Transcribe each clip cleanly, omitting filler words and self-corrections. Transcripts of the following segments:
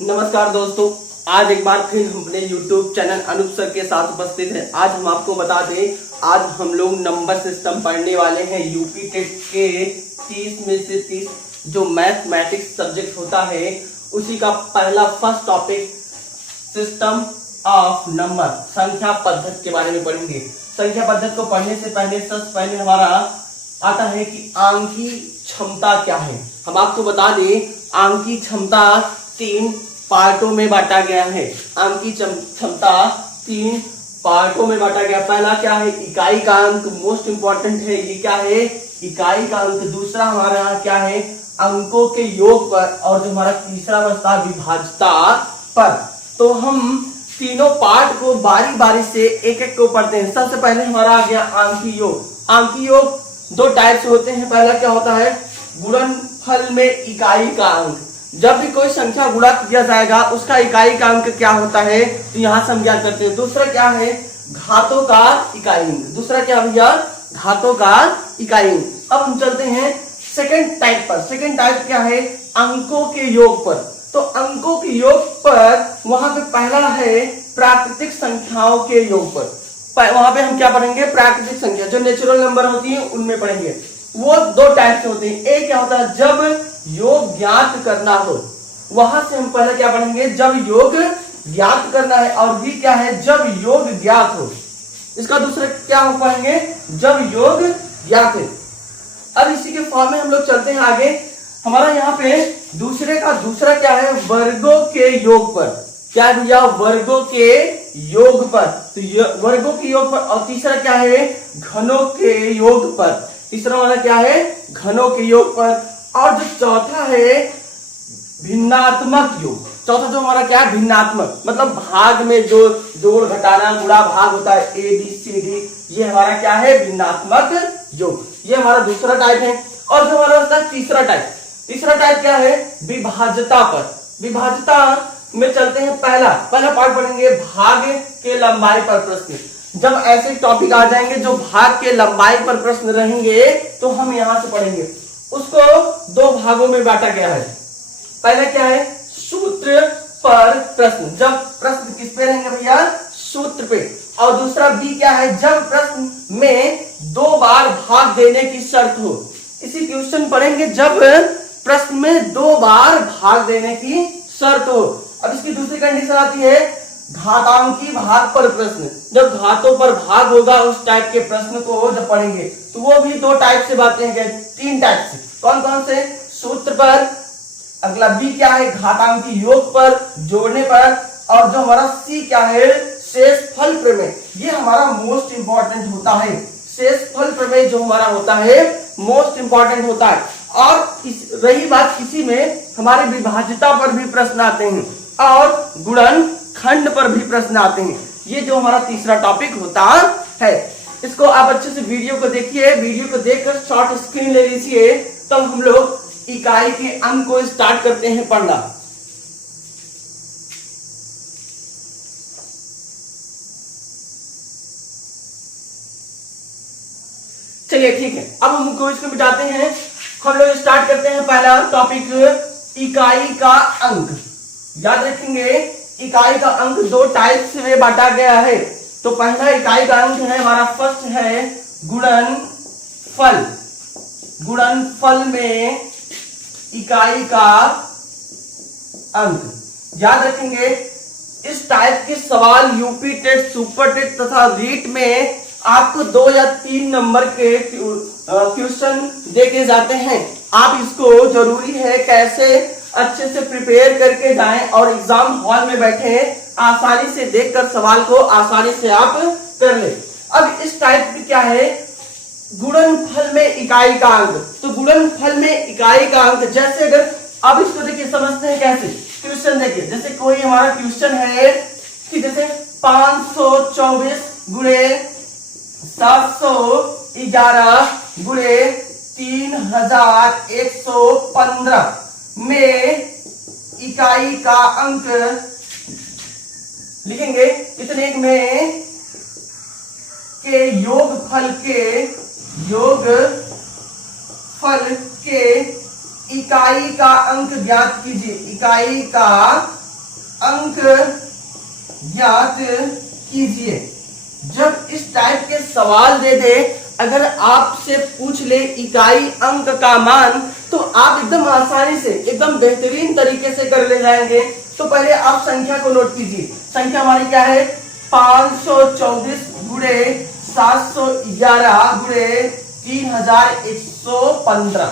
नमस्कार दोस्तों, आज एक बार फिर हम अपने YouTube चैनल अनूप सर के साथ उपस्थित हैं। आज हम आपको बता दें, आज हम लोग नंबर सिस्टम पढ़ने वाले हैं। यूपी टेस्ट के 30 में से 30 जो मैथमेटिक्स सब्जेक्ट होता है उसी का पहला first topic system of number, संख्या पद्धति के बारे में पढ़ेंगे। संख्या पद्धति को पढ़ने से पहले सबसे पहले हमारा आता है कि आंकी क्षमता क्या है। हम आपको बता दें, आंकी क्षमता 3 पार्टों में बांटा गया है। आंकी क्षमता 3 पार्टों में बांटा गया। पहला क्या है? इकाई का अंक, मोस्ट इंपॉर्टेंट है। ये क्या है? इकाई का अंक। दूसरा हमारा क्या है? अंकों के योग पर। और जो हमारा तीसरा बचता विभाज्यता पर। तो हम तीनों पार्ट को बारी बारी से एक एक को पढ़ते हैं। सबसे पहले हमारा आ गया आंकी योग। आंकी योग 2 टाइप से होते हैं। पहला क्या होता है? गुणनफल में इकाई का अंक। जब भी कोई संख्या गुणा किया जाएगा उसका इकाई का अंक क्या होता है, तो यहां से हम ज्ञात करते हैं। दूसरा क्या है? घातों का इकाई अंक। दूसरा क्या भैया? घातों का इकाई अंक। अब हम चलते हैं सेकंड टाइप पर। सेकंड टाइप क्या है? अंकों के योग पर। तो अंकों के योग पर वहां पे पहला है प्राकृतिक संख्याओं के योग पर। वहां पे हम क्या पढ़ेंगे? प्राकृतिक संख्या जो नेचुरल नंबर होती है उनमें पढ़ेंगे। वो 2 टाइप से होते हैं। एक क्या होता है? जब योग ज्ञात करना हो, वहां से हम पहले क्या पढ़ेंगे? जब योग ज्ञात करना है। और भी क्या है? जब योग ज्ञात हो। इसका दूसरा क्या हम पढ़ेंगे? जब योग ज्ञात है। अब इसी के फॉर्म में हम लोग चलते हैं आगे। हमारा यहाँ पे दूसरा क्या है? वर्गों के योग पर। क्या भैया? वर्गों के योग पर। तो वर्गों के योग पर। और तीसरा क्या है? घनों के योग पर। तीसरा वाला क्या है? घनों के योग पर। और जो चौथा है भिन्नात्मक योग। चौथा जो हमारा क्या है? भिन्नात्मक, मतलब भाग में जो जोड़ घटाना गुणा भाग होता है, ABCD, ये हमारा क्या है? भिन्नात्मक योग। ये हमारा दूसरा टाइप है। और जो हमारा होता है तीसरा टाइप क्या है? विभाज्यता पर। विभाज्यता में चलते हैं। पहला पार्ट पढ़ेंगे भाग के लंबाई पर प्रश्न। जब ऐसे टॉपिक आ जाएंगे जो भाग के लंबाई पर प्रश्न रहेंगे तो हम यहां से पढ़ेंगे। उसको 2 भागों में बांटा गया है। पहला क्या है? सूत्र पर प्रश्न। जब प्रश्न किस पे रहेंगे भैया? सूत्र पे। और दूसरा बी क्या है? जब प्रश्न में 2 बार भाग देने की शर्त हो। इसी क्वेश्चन पढ़ेंगे जब प्रश्न में 2 बार भाग देने की शर्त हो। अब इसकी दूसरी कंडीशन आती है घातांकी भाग पर प्रश्न। जब घातों पर भाग होगा उस टाइप के प्रश्न को जब पढ़ेंगे तो वो भी 2 टाइप से बातें गए। 3 टाइप से। कौन कौन से? सूत्र पर। अगला बी क्या है? घातांकी योग पर, जोड़ने पर। और जो हमारा सी क्या है? शेषफल प्रमेय। ये हमारा मोस्ट इंपॉर्टेंट होता है। शेषफल प्रमेय जो हमारा होता है मोस्ट इंपॉर्टेंट होता है। और रही बात इसी में हमारे विभाज्यता पर भी प्रश्न आते हैं और गुणनखंड पर भी प्रश्न आते हैं। ये जो हमारा तीसरा टॉपिक होता है, इसको आप अच्छे से वीडियो को देखिए। वीडियो को देखकर शॉर्ट स्क्रीन ले लीजिए। तब हम लोग इकाई के अंक को स्टार्ट करते हैं पढ़ना। चलिए ठीक है, अब हम क्विज को मिटाते हैं। हम लोग स्टार्ट करते हैं पहला टॉपिक, इकाई का अंक। याद रखेंगे इकाई का अंक 2 टाइप में बांटा गया है। तो पहला इकाई का अंक है हमारा, फर्स्ट है गुणनफल। गुणनफल में इकाई का अंक। याद रखेंगे इस टाइप के सवाल यूपी टेस्ट, सुपर टेस्ट तथा रीट में आपको 2 या 3 नंबर के क्वेश्चन देके जाते हैं। आप इसको जरूरी है कैसे अच्छे से प्रिपेयर करके जाएं और एग्जाम हॉल में बैठे आसानी से देखकर सवाल को आसानी से आप कर ले। अब इस टाइप की क्या है? गुणनफल में इकाई का अंक। तो गुणनफल में इकाई का अंक, जैसे अगर अब इसको देखिए, समझते हैं कैसे। क्वेश्चन देखिए, जैसे कोई हमारा क्वेश्चन है कि जैसे 524 गुणे 711 गुणे 3115 में इकाई का अंक लिखेंगे इतने में के योगफल के इकाई का अंक ज्ञात कीजिए। इकाई का अंक ज्ञात कीजिए। जब इस टाइप के सवाल दे दे, अगर आपसे पूछ ले इकाई अंक का मान, तो आप एकदम आसानी से, एकदम बेहतरीन तरीके से कर ले जाएंगे। तो पहले आप संख्या को नोट कीजिए। संख्या हमारी क्या है? 524 गुणे 711 गुणे 3115।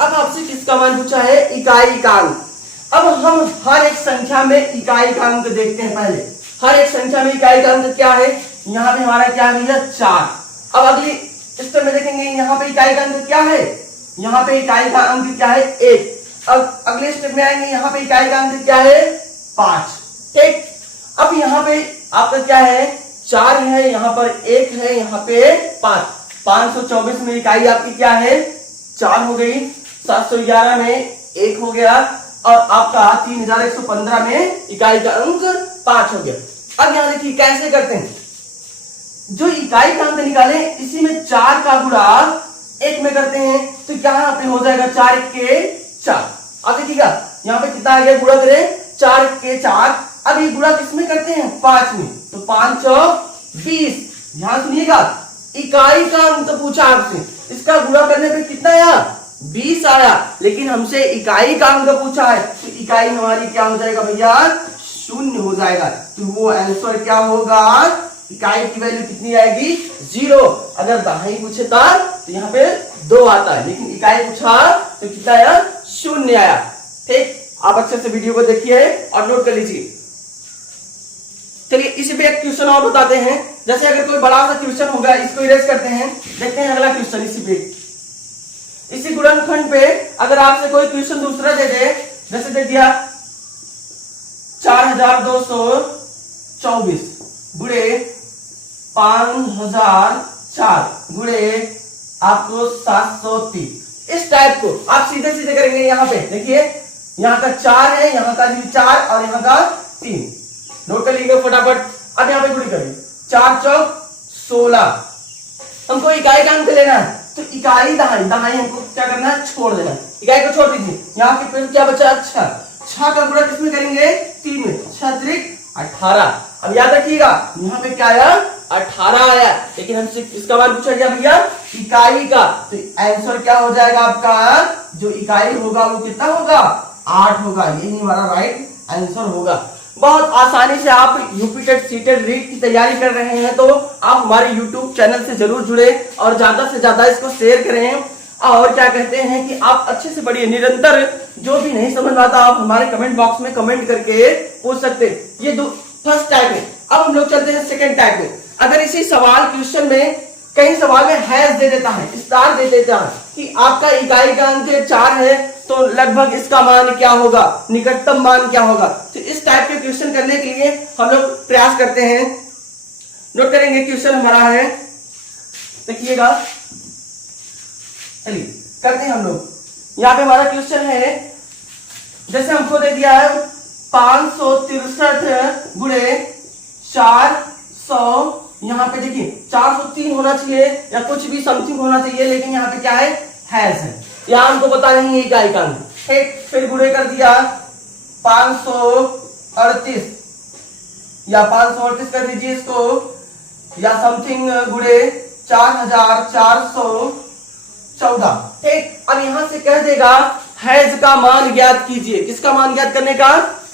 अब आपसे किसका मान पूछा है? इकाई का अंक। अब हम हर एक संख्या में इकाई का अंक देखते हैं। पहले हर एक संख्या में इकाई का अंक क्या है? यहाँ पे हमारा क्या है भैया? 4। अब अगली स्टेप में देखेंगे, यहाँ पे इकाई का अंक क्या है? यहाँ पे इकाई का अंक क्या है? 1। अब अगले स्टेप में आएंगे, यहाँ पे इकाई का अंक क्या है? 5। ठीक। अब यहाँ पे आपका क्या है? 4 है, यहाँ पर 1 है, यहाँ पे 5। 524 में इकाई आपकी क्या है? 4 हो गई। 711 में 1 हो गया, और आपका 3115 में इकाई का अंक 5 हो गया। अब यहां देखिए कैसे करते हैं। जो इकाई का अंक निकाले, इसी में 4 का गुणा 1 में करते हैं, तो क्या यहाँ पे हो जाएगा? 4 के 4। अब देखिएगा यहाँ पे कितना आ गया? गुणा करें 4 के 4। अब ये गुणा किसमें करते हैं? 5 में। तो 5 × 20। ध्यान सुनिएगा, इकाई का अंक पूछा आपसे, इसका गुणा करने पे कितना आया? 20 आया। लेकिन हमसे इकाई का अंक पूछा है, तो इकाई हमारी क्या हो जाएगा भैया? 0 हो जाएगा। तो वो आंसर क्या होगा? इकाई की वैल्यू कितनी आएगी? 0। अगर दहाई पूछे तो यहाँ पे 2 आता है, लेकिन इकाई पूछा तो कितना आया? 0 आया। ठीक। आप अच्छे से वीडियो को देखिए और नोट कर लीजिए। चलिए इसी पे एक क्वेश्चन और बताते हैं। जैसे अगर कोई बड़ा सा क्वेश्चन होगा, इसको इरेज करते हैं। देखते हैं अगला क्वेश्चन। इसी गुणनखंड पे अगर आपसे कोई क्वेश्चन दूसरा दे दे, जैसे दे दिया 4224 गुणे 5004 गुणे आपको 730, इस टाइप को आप सीधे सीधे करेंगे। यहाँ पे देखिए, यहाँ का 4 है, यहाँ का भी 4 और यहाँ का 3। नोट कर लीजिए फटाफट। अब यहाँ पे गुणी करिए। 4 चौक 16। हमको इकाई का अंक लेना है, तो इकाई दहाई, दहाई हमको क्या करना है? छोड़ देना है। इकाई को छोड़ दीजिए। यहाँ पे फिर क्या बचा? 6। 6 का गुणा किसमें करेंगे? 3 में। 6 त्रिक 18। अब याद रखिएगा, यहाँ पे क्या आया? 18 आया। लेकिन हमसे किसका मान पूछा गया भैया? इकाई का। तो आंसर क्या हो जाएगा आपका? जो इकाई होगा वो कितना होगा? 8 होगा। यही हमारा राइट आंसर होगा। बहुत आसानी से आप यूपी टेट सीटेट रीट की तैयारी कर रहे हैं, तो आप हमारे यूट्यूब चैनल से जरूर जुड़े और ज्यादा से ज्यादा इसको शेयर करें। और क्या कहते हैं कि आप अच्छे से पढ़िए निरंतर। जो भी नहीं समझ आता आप हमारे कमेंट बॉक्स में कमेंट करके पूछ सकते हैं। ये फर्स्ट टाइप है। अब हम लोग चलते हैं सेकंड टाइप में। अगर इसी सवाल क्वेश्चन में कई सवाल में हैश दे देता है, स्टार दे देता है कि आपका इकाई का अंक 4 है, तो लगभग इसका मान क्या होगा? निकटतम मान क्या होगा? तो इस टाइप के क्वेश्चन करने के लिए हम लोग प्रयास करते हैं। नोट करेंगे क्वेश्चन हमारा है, देखिएगा। चलिए करते हैं हम लोग। यहाँ पे हमारा क्वेश्चन है, जैसे हमको दे दिया है 563 गुणे 400। यहाँ पे देखिए 403 होना चाहिए या कुछ भी समथिंग होना चाहिए, लेकिन यहाँ पे क्या है? हैश है। यहाँ हमको पता नहीं है इकाई का अंक। ठीक। फिर गुणे कर दिया 538 या 538 कर दीजिए इसको, या समथिंग गुणे 4414। ठीक। अब यहां से कह देगा हैश का मान ज्ञात कीजिए। किसका मान ज्ञात करने का?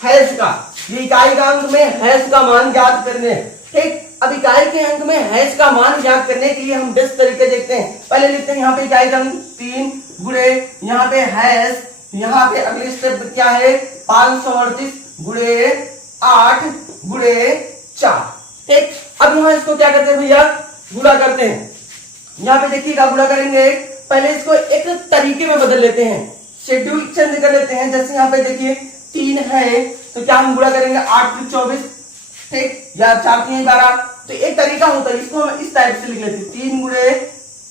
हैश का। ये इकाई का अंक में हैश का मान ज्ञात करने। ठीक। अब इकाई के अंक में हैश का मान ज्ञात करने के लिए हम बेस्ट तरीके देखते हैं। पहले लिखते हैं यहाँ पे इकाई का अंक 3 गुणे यहाँ पे हैश, यहाँ पे अगले स्टेप क्या है? 538 गुणे 8 गुणे 4। ठीक। अब यहाँ इसको क्या करते हैं भैया? गुणा करते हैं। यहाँ पे देखिएगा गुणा करेंगे, पहले इसको एक तरीके में बदल लेते हैं, शेड्यूल चेंज कर लेते हैं। जैसे यहाँ पे देखिए 3 है, तो क्या हम गुणा करेंगे? 8 × 24। ठीक। या 4 × 3 12। तो एक तरीका होता है, इसको हम इस टाइप से लिख लेते हैं। 3 गुणे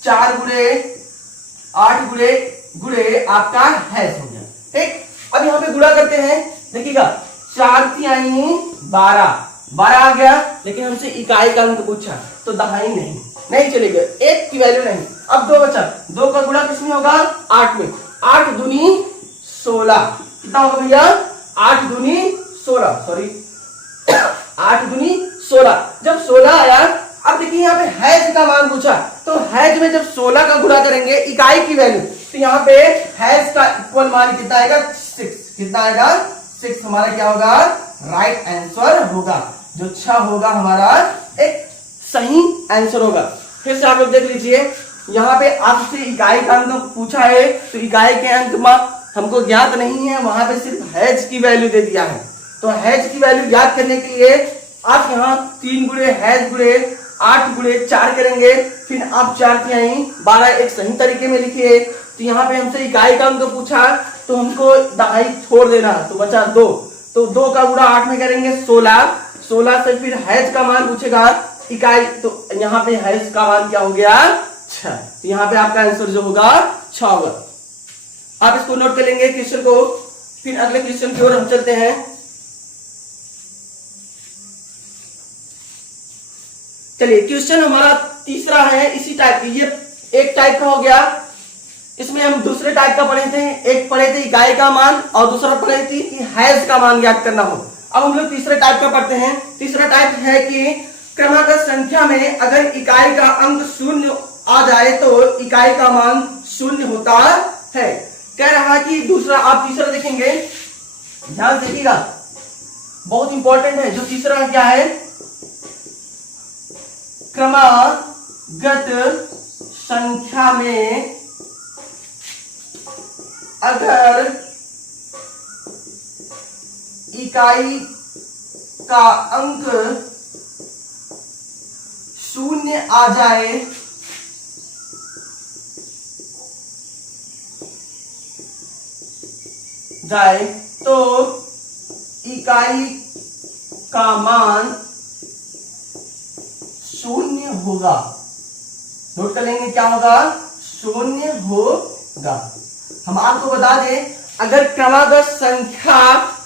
4 गुणे 8 गुणे गुणे आपका हैश हो गया। ठीक। अब यहाँ पे गुणा करते हैं, देखिएगा 4 × 3 12 आ गया, लेकिन हमसे इकाई का अंक पूछा, तो दहाई नहीं चलेगा, 1 की वैल्यू नहीं। अब 2 बचा। 2 का गुणा किसमें होगा? 8 में। 8 दूनी 16। कितना होगा भैया? 8 दूनी 16, सॉरी 8 दूनी 16। जब 16 आया, अब देखिए यहाँ पे हैज का मान पूछा, तो हैज में जब 16 का गुणा करेंगे इकाई की वैल्यू, तो यहाँ पे हैज का इक्वल मान कितना आएगा 6। कितना आएगा 6। हमारा क्या होगा राइट आंसर होगा, जो 6 होगा हमारा एक सही आंसर होगा। फिर से आप लोग देख लीजिए, यहाँ पे आपसे इकाई का अंक पूछा है, तो इकाई के अंक में हमको ज्ञात नहीं है, वहां पे सिर्फ हैज की वैल्यू दे दिया है। तो हैज की वैल्यू ज्ञात करने के लिए आप यहाँ 3 गुणे हैज गुणे 8 गुणे 4 करेंगे, फिर आप 4 तिहाई 12 एक सही तरीके में लिखिए। तो यहाँ पे हमसे इकाई का अंक पूछा, तो हमको दहाई छोड़ देना, तो बचा 2। तो 2 का गुणा 8 में करेंगे 16, 16 से फिर हैज का मान पूछेगा इकाई, तो यहाँ पे हैज का मान क्या हो गया 6। तो यहाँ पे आपका आंसर जो होगा 6 होगा। आप इसको नोट कर लेंगे क्वेश्चन को। फिर अगले क्वेश्चन की ओर हम चलते हैं। चलिए क्वेश्चन हमारा तीसरा है इसी टाइप की, ये एक टाइप का हो गया, इसमें हम दूसरे टाइप का पढ़े थे। एक पढ़े थे इकाई का मान और दूसरा पढ़े थी कि हैज का मान ज्ञात करना हो। अब हम लोग तीसरे टाइप का पढ़ते हैं। तीसरा टाइप है कि क्रमागत संख्या में अगर इकाई का अंक 0 आ जाए तो इकाई का मान 0 होता है। कह रहा कि दूसरा, आप तीसरा देखेंगे, ध्यान देखिएगा, बहुत इंपॉर्टेंट है। जो तीसरा क्या है, क्रमागत संख्या में अगर इकाई का अंक 0 आ जाए तो इकाई का मान 0 होगा। नोट कर लेंगे क्या होगा, 0 होगा। हम आपको बता दें, अगर क्रमागत संख्या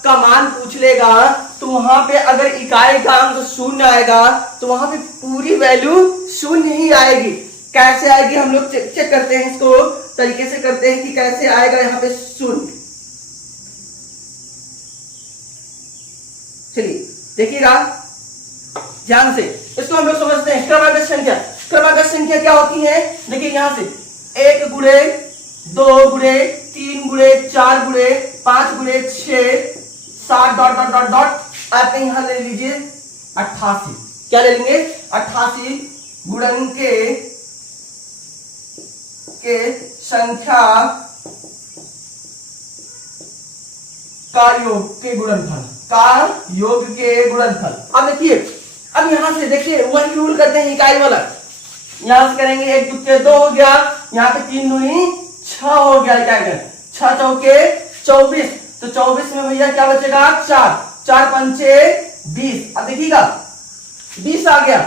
का मान पूछ लेगा तो वहां पे अगर इकाई का अंक 0 आएगा तो वहां पे पूरी वैल्यू 0 ही आएगी। कैसे आएगी हम लोग चेक करते हैं, इसको तरीके से करते हैं कि कैसे आएगा यहाँ पे 0। चलिए देखिएगा ध्यान से, इसको हम लोग समझते हैं। क्रमागत संख्या, क्रमागत संख्या क्या होती है, देखिए यहां से 1 गुणे 2 गुणे 3 गुणे 4 गुणे 5 गुणे 6 7 डॉट डॉट डॉट डॉट आपके यहां ले लीजिए 88। क्या ले लेंगे 88 गुणन के संख्या का योग के गुणनफल, का योग के गुणनफल। अब देखिए, अब यहां से देखिए वही रूल करते हैं इकाई वाला। यहां से करेंगे 1 दुक्के 2 हो गया, यहाँ पे 3 दूनी 6 हो गया, क्या गया 6 चौके 24। तो 24 में भैया क्या बचेगा 4, 4 पंचे 20। अब देखिएगा 20 आ गया।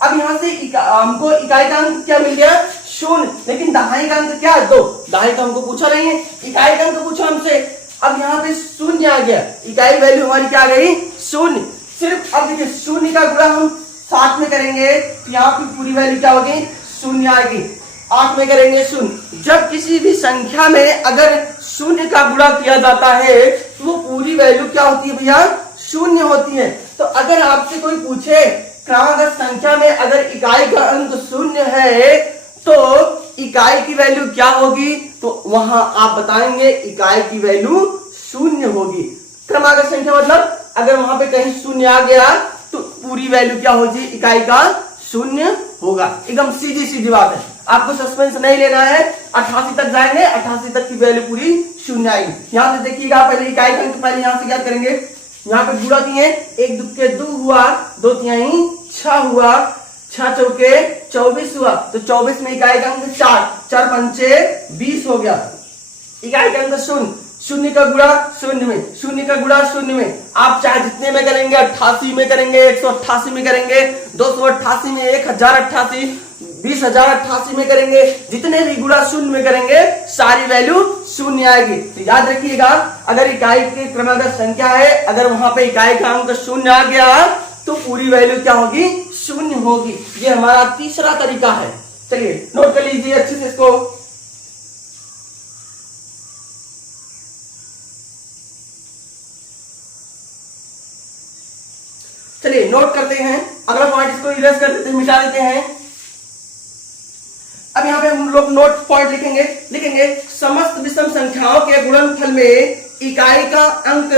अब यहां से हमको इकाई का अंक क्या मिल गया 0, लेकिन दहाई का अंक क्या है 2। दहाई का हमको पूछा नहीं है, इकाई का अंक पूछा हमसे। अब यहाँ पे 0 आ गया, इकाई वैल्यू हमारी क्या आ गई 0। सिर्फ अब देखिए 0 का गुणा हम 7 में करेंगे तो यहाँ की पूरी वैल्यू क्या होगी 0 आएगी। 8 में करेंगे 0। जब किसी भी संख्या में अगर 0 का गुणा किया जाता है तो वो पूरी वैल्यू क्या होती है भैया 0 होती है। तो अगर आपसे कोई पूछे क्रमागत संख्या में अगर इकाई का अंक 0 है तो इकाई की वैल्यू क्या होगी, तो वहां आप बताएंगे इकाई की वैल्यू 0 होगी। क्रमागत संख्या मतलब अगर वहां पे कहीं 0 आ गया तो पूरी वैल्यू क्या होगी इकाई का 0 होगा। एकदम सीधी सीधी बात है, आपको सस्पेंस नहीं लेना है। 88 तक जाएंगे, 88 तक की वैल्यू पूरी 0 आएगी। यहां से देखिएगा पहले इकाई का अंक पहले यहां से क्या करेंगे, यहाँ पे गुणा किए 1 दुक्के 2 हुआ, 2 तिहाई 6 हुआ, 6 चौके 24 हुआ। तो 24 में इकाई का अंक 4, 4 पंचे 20 हो गया। इकाई का अंक 0, 0 का गुणा 0 में, 0 का गुणा 0 में। आप चाहे जितने में करेंगे 88 में करेंगे, 188 में करेंगे, 288 में, 1088, 20,088 में करेंगे, जितने भी गुणा 0 में करेंगे सारी वैल्यू 0 आएगी। तो याद रखिएगा अगर इकाई की क्रमागत संख्या है, अगर वहां पे इकाई का अंक 0 आ गया तो पूरी वैल्यू क्या होगी 0 होगी। ये हमारा तीसरा तरीका है। चलिए नोट कर लीजिए अच्छे से इसको। चलिए नोट करते हैं, अगला पॉइंट इसको इरेज कर देते हैं, मिटा देते हैं। अब यहाँ पे हम लोग नोट पॉइंट लिखेंगे समस्त विषम संख्याओं के गुणनफल में इकाई का अंक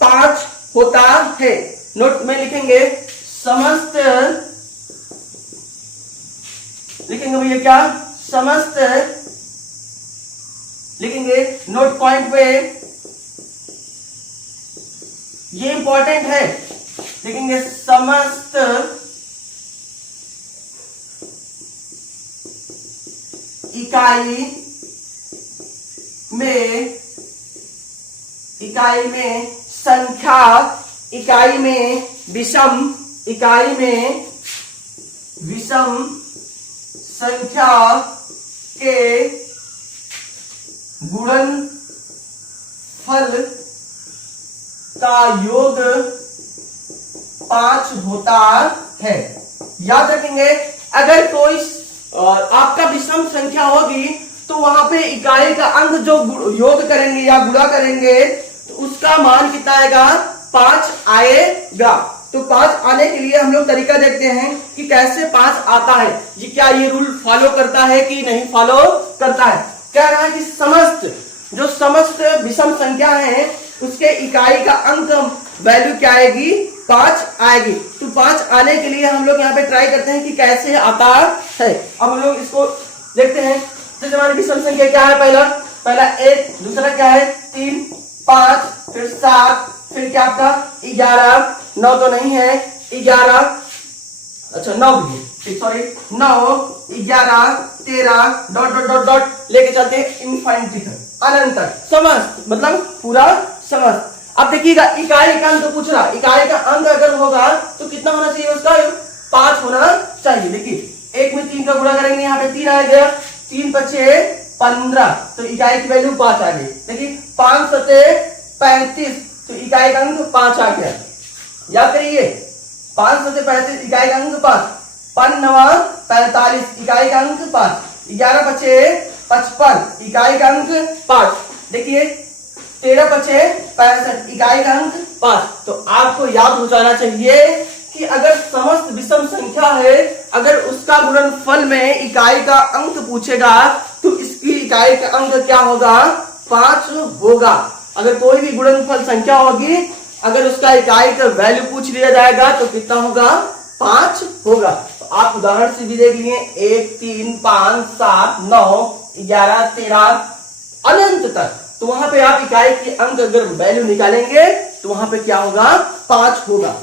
5 होता है। नोट में लिखेंगे समस्त, लिखेंगे भैया क्या, समस्त, लिखेंगे नोट पॉइंट पे, ये इंपॉर्टेंट है, लिखेंगे समस्त इकाई में संख्या, इकाई में विषम संख्या के गुणनफल का योग 5 होता है। याद रखेंगे, अगर कोई आपका विषम संख्या होगी तो वहां पे इकाई का अंक जो योग करेंगे या गुणा करेंगे तो उसका मान कितना आएगा, 5 आएगा। तो 5 आने के लिए हम लोग तरीका देखते हैं कि कैसे 5 आता है। ये क्या ये रूल फॉलो करता है कि नहीं फॉलो करता है। कह रहा है कि समस्त विषम संख्या है उसके इकाई का अंक वैल्यू क्या आएगी, 5 आएगी। तो 5 आने के लिए हम लोग यहाँ पे ट्राई करते हैं कि कैसे आता है। अब हम लोग इसको देखते हैं। जैसे हमारी विषम संख्या क्या है, पहला 1, दूसरा क्या है 3, 5, फिर 7, फिर क्या आपका 11, 9 तो नहीं है 11, अच्छा 9 भी, sorry 9, 11, 13 dot dot dot dot लेके चलते हैं इनफाइनिटी तक, अनंत तक, समस्त मतलब पूरा समस्त। अब देखिएगा इकाई का अंक पूछ रहा, इकाई का अंक अगर होगा तो कितना होना चाहिए उसका, 5 होना चाहिए। देखिए 1 में 3 का गुणा करेंगे, यहाँ पे 3 आ गया, 3 पचे 15, तो इकाई की वैल्यू 5 आ गई। देखिए 5 सते 35, तो इकाई का अंक 5 आ गया। याद करिए 5 सते 35, इकाई का अंक 5, 5 नवा 45, इकाई का अंक 5, 11 पचे 55, इकाई का अंक 5। देखिए 13 पचे 65, इकाई का अंक 5। तो आपको याद हो जाना चाहिए कि अगर समस्त विषम संख्या है, अगर उसका गुणनफल में इकाई का अंक पूछेगा तो इसकी इकाई का अंक क्या होगा, 5 होगा। अगर कोई भी गुणनफल संख्या होगी, अगर उसका इकाई का वैल्यू पूछ लिया जाएगा तो कितना होगा, 5 होगा। तो आप उदाहरण से भी देख लिए 1, 3, 5, 7, 9, 11, 13 अनंत तक। तो वहां पे आप इकाई के अंक अगर वैल्यू निकालेंगे तो वहां पे क्या होगा, 5 होगा।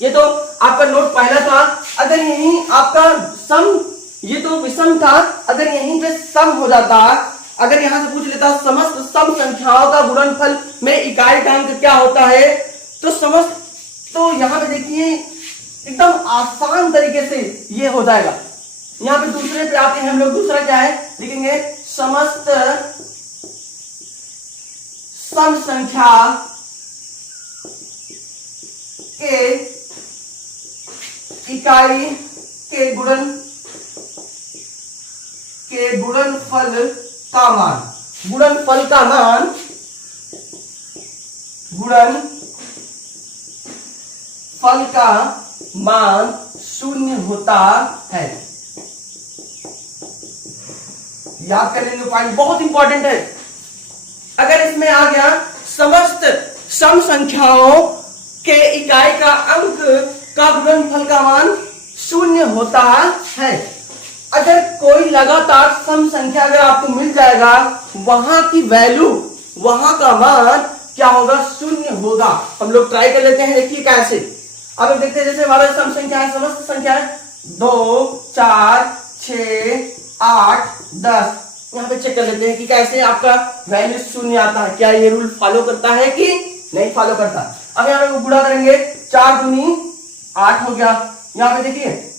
ये तो आपका नोट पहला था। अगर यही आपका सम, ये तो विषम था, अगर यहीं पे सम हो जाता, अगर यहां से पूछ लेता समस्त सम संख्याओं का गुणनफल में इकाई का अंक क्या होता है, तो समस्त, तो यहां पे देखिए एकदम आसान तरीके से ये हो जाएगा। यहां पे दूसरे पे आते हैं हम लोग, दूसरा क्या है, लिखेंगे समस्त सम संख्या के इकाई के गुणनफल का मान, गुणनफल का मान, गुणनफल का मान 0 होता है। याद कर लीजिए पॉइंट, बहुत इंपॉर्टेंट है। अगर इसमें आ गया समस्त सम संख्याओं के इकाई का अंक का गुणनफल का मान 0 होता है। अगर कोई लगातार सम संख्या अगर आपको मिल जाएगा, वहां की वैल्यू, वहां का मान क्या होगा, 0 होगा। हम लोग ट्राई कर लेते हैं, देखिए कैसे। अब देखते हैं, जैसे हमारा सम संख्या है, समस्त संख्या है 2, 4, 6, 8, 10। यहाँ पे चेक कर लेते हैं कि कैसे आपका वैल्यू 0 आता है। क्या ये रूल फॉलो करता है कि नहीं फॉलो करता। अब यहाँ पे गुणा करेंगे, 4 दूनी 8 हो गया। यहाँ पे देखिए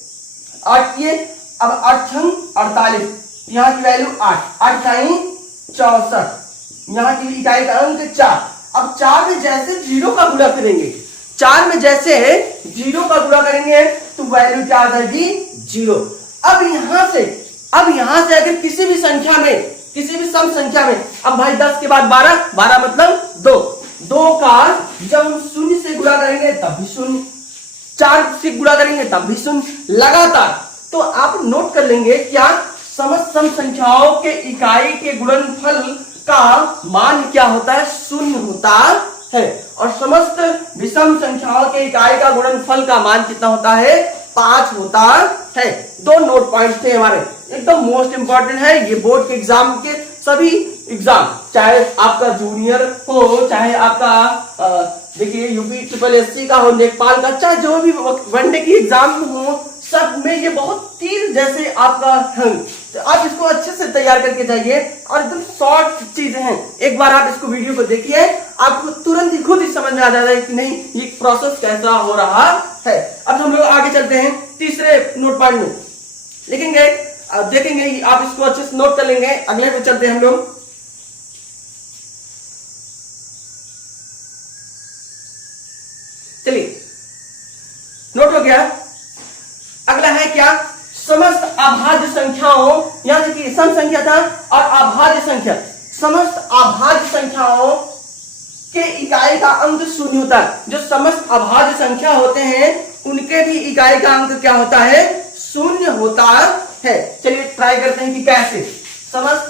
8 किए, अब 8 छंग 48, यहाँ की वैल्यू 8, 8 छाई 64, यहाँ की इकाई का अंक 4। अब 4 में जैसे 0 का गुणा करेंगे, 4 में जैसे 0 का गुणा करेंगे तो वैल्यू क्या आ जाएगी, 0। अब यहां से अगर किसी भी संख्या में, किसी भी सम संख्या में, अब भाई 10 के बाद 12, 12 मतलब 2 का जब हम 0 से गुणा करेंगे तब भी 0, 4 से गुणा करेंगे तब भी शून्य, लगातार। तो आप नोट कर लेंगे क्या, समस्त सम संख्याओं के इकाई के गुणनफल का मान क्या होता है, शून्य होता है। और समस्त विषम संख्याओं के इकाई का गुणनफल का मान कितना होता है, 5 होता है। 2 नोट पॉइंट्स थे हमारे, एकदम मोस्ट इंपॉर्टेंट है ये बोर्ड के एग्जाम के, सभी एग्जाम, चाहे आपका जूनियर हो, चाहे आपका देखिए यूपी ट्रिपल एससी का हो, नेपाल का, चाहे जो भी वनडे की एग्जाम हो, सब में ये बहुत तीर जैसे आपका है। तो आप इसको अच्छे से तैयार करके जाइए और एकदम शॉर्ट चीजें हैं। एक बार आप इसको वीडियो को देखिए, आपको तुरंत ही खुद ही समझ में आ जाता है कि नहीं ये प्रोसेस कैसा हो रहा है। अब हम लोग आगे चलते हैं तीसरे नोट पॉइंट में, देखेंगे आप इसको अच्छे से नोट कर लेंगे। अगले पे चलते हैं हम लोग। चलिए नोट हो गया। अगला है क्या, समस्त अभाज्य संख्याओं, यहां देखिए सम संख्या था और अभाज्य संख्या, समस्त अभाज्य संख्याओं के इकाई का अंक शून्य होता है। जो समस्त अभाज्य संख्या होते हैं उनके भी इकाई का अंक क्या होता है, शून्य होता है। चलिए ट्राई करते हैं कि कैसे। समस्त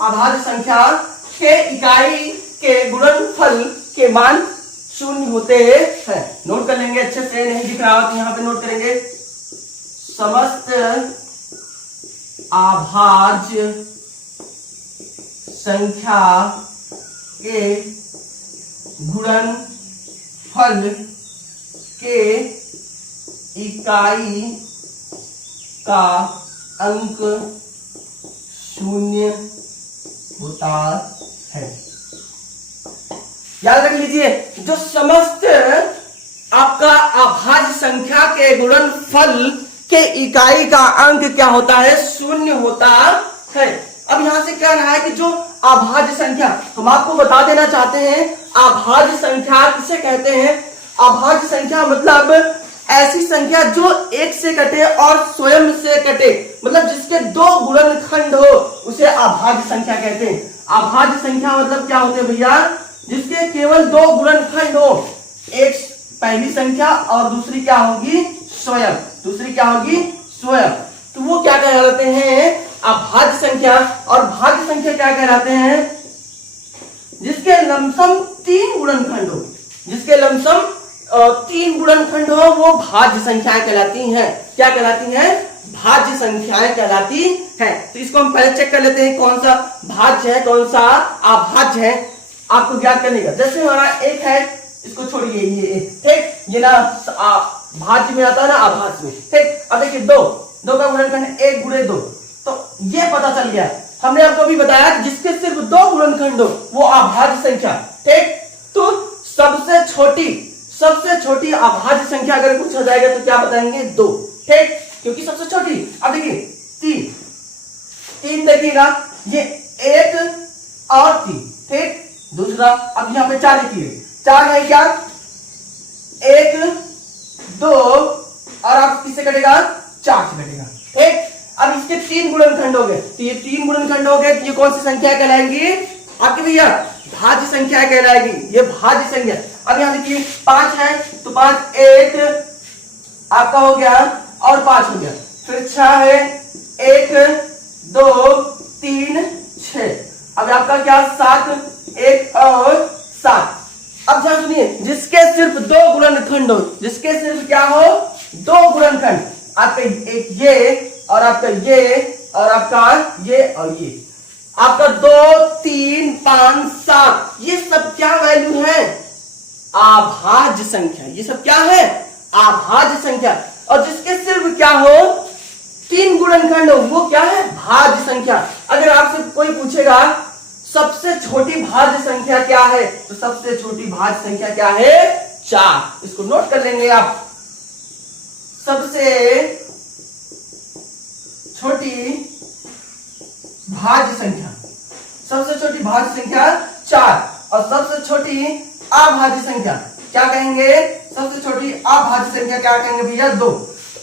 अभाज्य संख्या के इकाई के गुणनफल के मान शून्य होते हैं। नोट कर लेंगे अच्छे से, नहीं दिख रहा तो यहां पे नोट करेंगे। समस्त अभाज्य संख्या के गुणनफल के इकाई का अंक शून्य होता है। याद रख लीजिए, जो समस्त आपका अभाज्य संख्या के गुणनफल के इकाई का अंक क्या होता है, शून्य होता है। अब यहां से क्या रहा है कि जो अभाज्य संख्या, हम आपको बता देना चाहते हैं अभाज्य संख्या किसे कहते हैं। अभाज्य संख्या मतलब ऐसी संख्या जो एक से कटे और स्वयं से कटे, मतलब जिसके 2 गुणनखंड हो उसे अभाज्य संख्या कहते हैं। अभाज्य संख्या मतलब क्या होते हैं भैया, जिसके केवल 2 गुणनखंड हो, एक पहली संख्या और दूसरी क्या होगी, स्वयं, दूसरी क्या होगी, स्वयं। तो वो क्या कहलाते हैं, अभाज्य संख्या। और भाज्य संख्या क्या कहलाते हैं, जिसके लमसम 3 गुणनखंड हो, जिसके लमसम 3 गुणनखंड हो, वो भाज्य संख्याएं कहलाती हैं। क्या कहलाती हैं, भाज्य संख्याएं कहलाती हैं। तो इसको हम पहले चेक कर लेते हैं कौन सा भाज्य है कौन सा अभाज्य है, आपको ज्ञात करने का। जैसे हमारा एक है, इसको छोड़िए, ये ठीक, ये ना भाज्य में आता है ना अभाज्य में, ठीक। अब देखिए 2 का गुणनखंड 1 गुणे 2, तो ये पता चल गया। हमने आपको भी बताया कि जिसके सिर्फ 2 गुणनखंड हो वो अभाज्य संख्या, ठीक। तो सबसे छोटी अभाज्य संख्या अगर पूछा जाएगा तो क्या बताएंगे, 2, ठीक, क्योंकि सबसे छोटी। अब देखिए 3 देखिएगा, ये 1 और 3, ठीक। दूसरा, अब यहाँ पे 4 देखिए, 4 है क्या, 1 2 और आप किससे कटेगा, 4 से कटेगा, ठीक। अब इसके 3 गुणनखंड हो गए, तो ये 3 गुणनखंड हो गए, तो ये कौन सी संख्या कहलाएंगी आपकी भैया, भाज्य संख्या कहलाएगी, ये भाज्य संख्या। अब यहाँ देखिए 5 है, तो 5 1 आपका हो गया और 5 हो गया, फिर 6 है, 1 2 3 6, अब आपका क्या 7, 1 और 7। अब ध्यान सुनिए, जिसके सिर्फ 2 गुणनखंड हो, जिसके सिर्फ क्या हो, 2 गुणनखंड, आपका एक ये और आपका ये और आपका ये और ये, आपका 2 3 5 7, ये सब क्या वैल्यू है, अभाज्य संख्या। ये सब क्या है, अभाज्य संख्या। और जिसके सिर्फ क्या हो, 3 गुणनखंड हो, वो क्या है, भाज्य संख्या। अगर आपसे कोई पूछेगा सबसे छोटी भाज्य संख्या क्या है, तो सबसे छोटी भाज्य संख्या क्या है, 4। इसको नोट कर लेंगे आप। सबसे छोटी भाज्य संख्या, सबसे छोटी भाज्य संख्या 4, और सबसे छोटी अभाज्य संख्या क्या कहेंगे, सबसे छोटी अभाज्य संख्या क्या कहेंगे भैया, 2।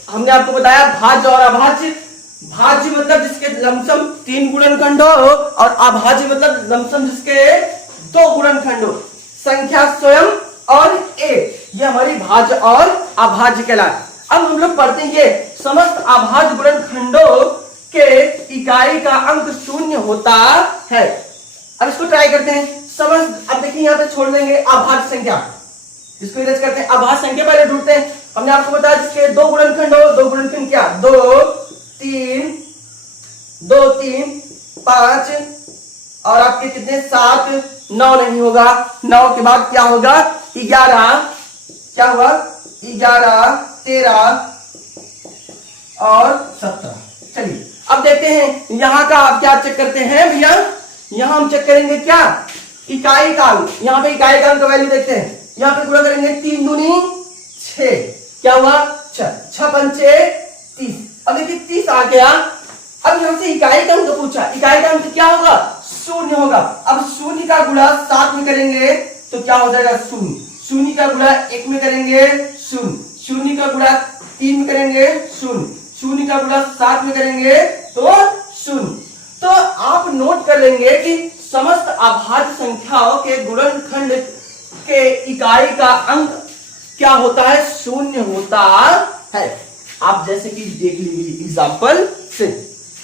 हमने आपको बताया भाज्य और अभाज्य। भाज्य मतलब जिसके लमसम 3 गुणनखंड हो, और अभाज्य मतलब लमसम जिसके 2 गुणनखंड हो। संख्या स्वयं ये हमारी भाज्य और अभाज्य कहलाए। अब हम लोग पढ़ते हैं ये समस्त अभाज्य गुणनखंडों के इकाई का अंक शून्य होता है। अब इसको ट्राई करते हैं। समस्त, अब देखिए यहाँ पे छोड़ देंगे अभाज्य संख्या, इसको इरेज करते हैं। अभाज्य संख्या पहले ढूंढते हैं। हमने आपको बताया जिसके दो गुणनखंड हो, दो गुणनखंड क्या, 2 3 2 3 5 और आपके कितने 7 9 नहीं होगा। 9 के बाद क्या होगा 11, क्या हुआ 11 13 और 17। चलिए अब देखते हैं यहां का आप क्या चेक करते हैं भैया। यहां हम चेक करेंगे क्या, इकाई का अंक। यहां पे इकाई का अंक वैल्यू देखते हैं। यहां पे गुणा करेंगे 3 दूनी 6, क्या हुआ 6 6 पंचे 30। अब देखिए 30 आ गया। अब यहां से इकाई का अंक पूछा, इकाई का अंक क्या होगा 0 होगा। अब 0 का गुणा 7 में करेंगे तो क्या हो जाएगा 0। 0 का गुणा 1 में करेंगे 0। 0 का गुणा 3 में करेंगे 0। 0 का गुणा 7 में करेंगे तो 0। तो आप नोट कर लेंगे कि समस्त अभाज्य संख्याओं के गुणनखंड के इकाई का अंक क्या होता है 0 होता है। आप जैसे कि देख लीजिए एग्जांपल से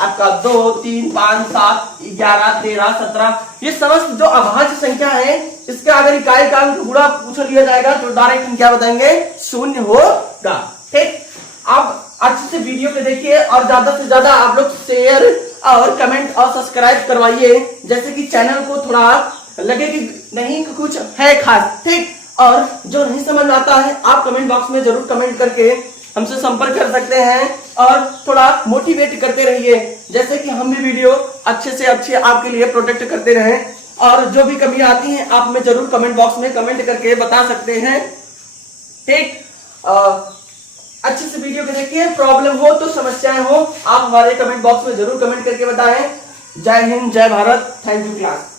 आपका 2 3 5 7 11 13 17 ये समस्त जो अभाज्य संख्या है इसका अगर इकाई का अंक गुणा पूछ लिया जाएगा तो डायरेक्ट हम क्या बताएंगे 0 होगा। ठीक, आप अच्छे से वीडियो पे देखिए और ज्यादा से ज्यादा आप लोग शेयर और कमेंट और सब्सक्राइब करवाइए, जैसे कि चैनल को थोड़ा लगे कि नहीं कुछ है खास। ठीक, और जो नहीं समझ आता है आप कमेंट बॉक्स में जरूर कमेंट करके हमसे संपर्क कर सकते हैं और थोड़ा मोटिवेट करते रहिए, जैसे कि हम भी वीडियो अच्छे से अच्छे आपके लिए प्रोटेक्ट करते रहें। और जो भी कमियां आती हैं आप में जरूर कमेंट बॉक्स में कमेंट करके बता सकते हैं। ठीक, अच्छे से वीडियो को देखिए। प्रॉब्लम हो तो समस्याएं हो आप हमारे कमेंट बॉक्स में जरूर कमेंट करके बताएं। जय हिंद, जय भारत, थैंक यू क्लास।